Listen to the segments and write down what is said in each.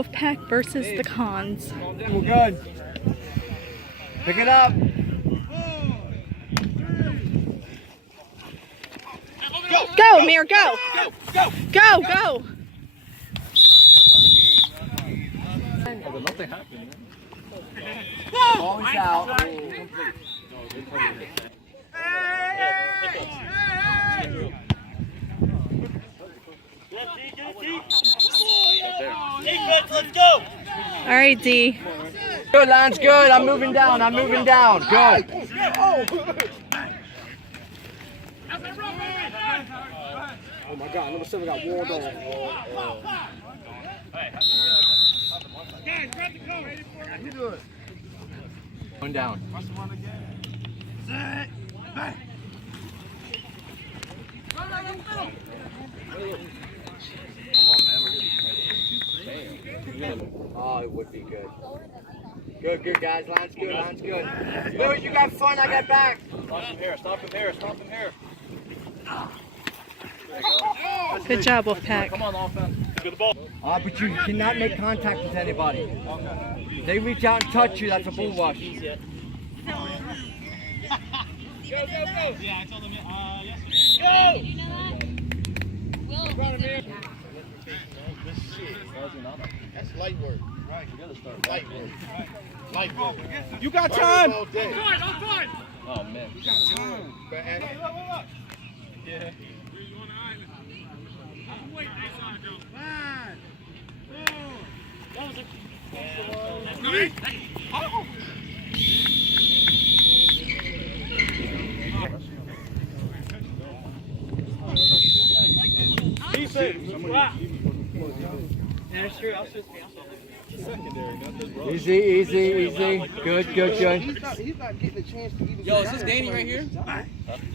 Wolfpack versus the Cons. We're good. Pick it up. Go, Amir, go! Go! Go, go! Nothing happened. Ball is out. Let's go! All right, D. Good, line's good. I'm moving down. I'm moving down. Good. Oh my God, number 7 got walled on. Going down. Oh, it would be good. Good, good, guys. Line's good, line's good. Louis, you got fun, I got back. Stop him here, stop him here, stop him here. Good job, Wolfpack. Come on, offense. Good ball. But you cannot make contact with anybody. If they reach out and touch you, that's a bull rush. Go, go, go. Yeah, I told him, yes. Go! That's light work. Right. You gotta start light work. Light work. You got time. Oh, man. You got time. Yeah. Easy, easy, easy. Good, good, good. He's not getting a chance to even. Yo, is this Danny right here?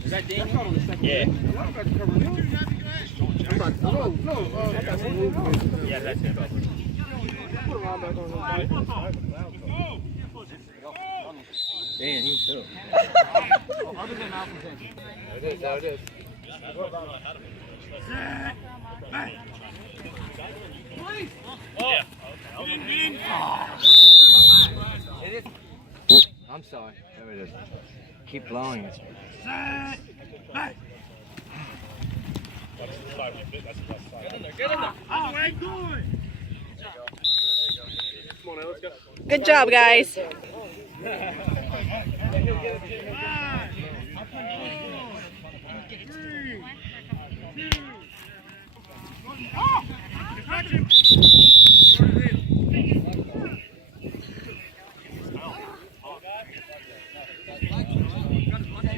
Is that Danny? Yeah. No. Yeah, that's him. Put around back on him. Damn, you too. There it is, there it is. I'm sorry. There it is. Keep blowing it. Good job, guys.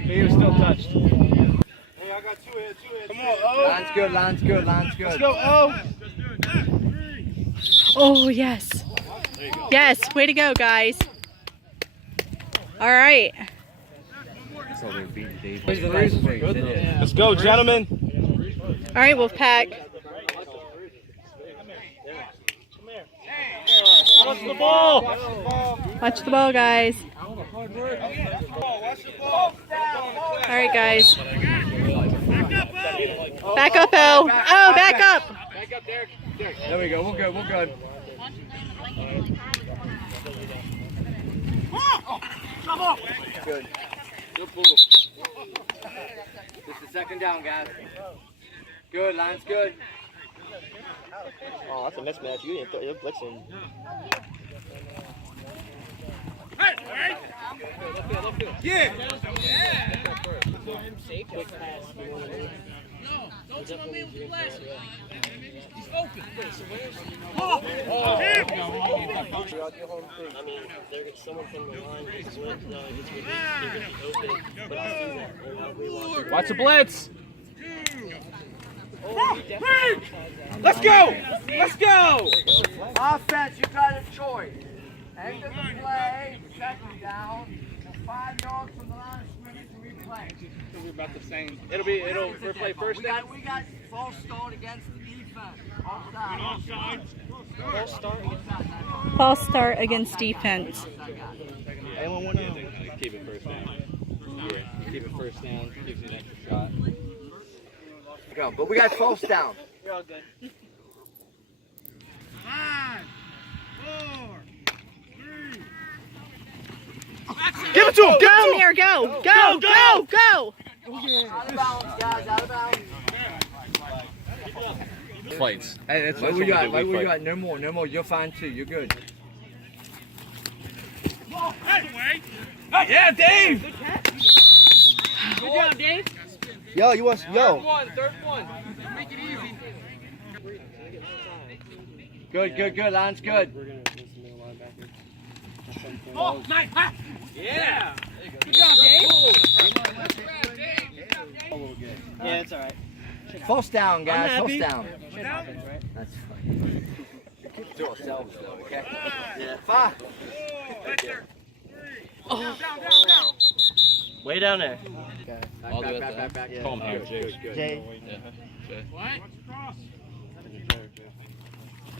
He was still touched. Hey, I got two heads. Come on, oh. Line's good, line's good, line's good. Let's go, oh. Oh, yes. Yes, way to go, guys. All right. Let's go, gentlemen. All right, Wolfpack. Watch the ball! Watch the ball, guys. All right, guys. Back up, O. Oh, back up. Back up, Derek. There we go, we're good, we're good. Good. Good pull. This is second down, guys. Good, line's good. Oh, that's a mismatch. You didn't throw your blitzing. Yeah. I mean, there's someone from the line just went, it's open, but I see that. Watch the blitz. Let's go. Let's go. Offense, you got a choice. End of the play, second down, 5 yards from the line of scrimmage to replay. It'll be about the same. It'll replay first down. We got false start against the defense. Offside. False start against defense. Anyone want to keep it first down? Yeah, keep it first down, gives you an extra shot. Go, but we got false down. You're all good. Give it to him! Give Go, it to him! Mir, go! Go, go, go! Out of bounds, guys, out of bounds. Fights. Hey, that's What we got? What we got? No more, no more. You're fine too. You're good. Yeah, Dave! Good job, Dave. Yo, you want yo? Third one. Make it easy. Good, good, good. Line's good. Oh, nice. Ha. Yeah. Good job, Dave. Yeah, it's alright. False down, guys. False happy. down. Shit happens, right? That's fine. Keep it to ourselves though, okay? Yeah. 5. Way down there. I'll do it then. back. Call him here, Good, Jay. good, good. Jay.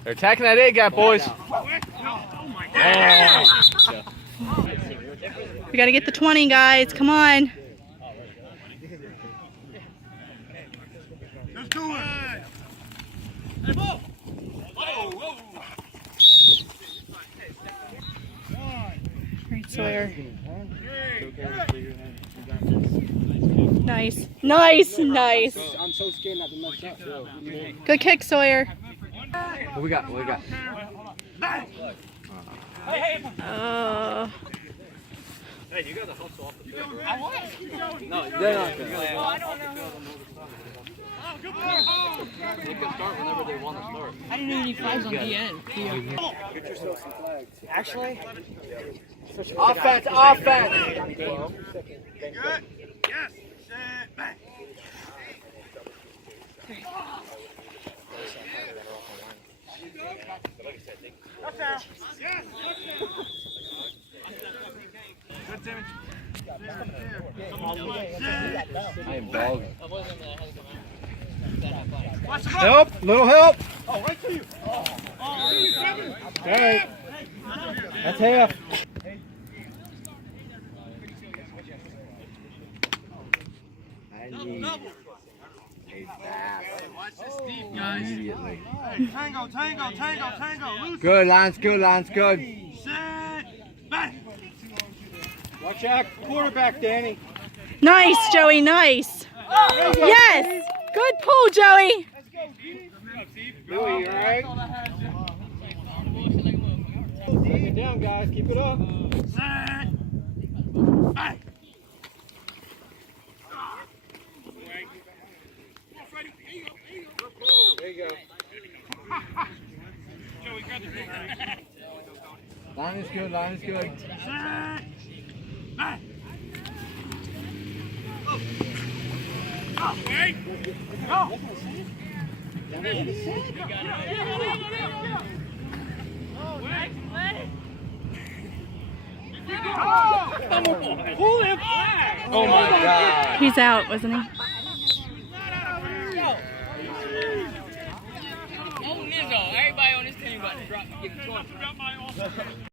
They're attacking that A gap, boys. We gotta get the 20, guys. Come on. Let's do it. Great, Sawyer. Nice. Nice, nice. I'm so scared not to mess up. Good kick, Sawyer. What we got? What we got? Hey, you got to hustle off the field. They're not good. They can start whenever they want to start. I didn't know any flags on the end. Actually, Offense, offense. Good. Yes. Set. Back. Touchdown. Yes. Good, Timmy. I am dog. Watch the ball. Help! Little help! Oh, right to you. Alright. That's half. I need a bath Watch this deep, guys. immediately. Hey, tango, tango, tango, tango. Loose. Good, line's good, line's good. Set. Back. Watch out, quarterback, Danny. Nice, Joey, nice. Yes. Good pull, Joey. Billy, you alright? Break it down, guys. Keep it up. Set. Back. There you go. Line is good, line is good. Set. Back. Oh my God. He's out, wasn't he? Oh, Nizzo. Everybody on this team about to drop. Give it to him.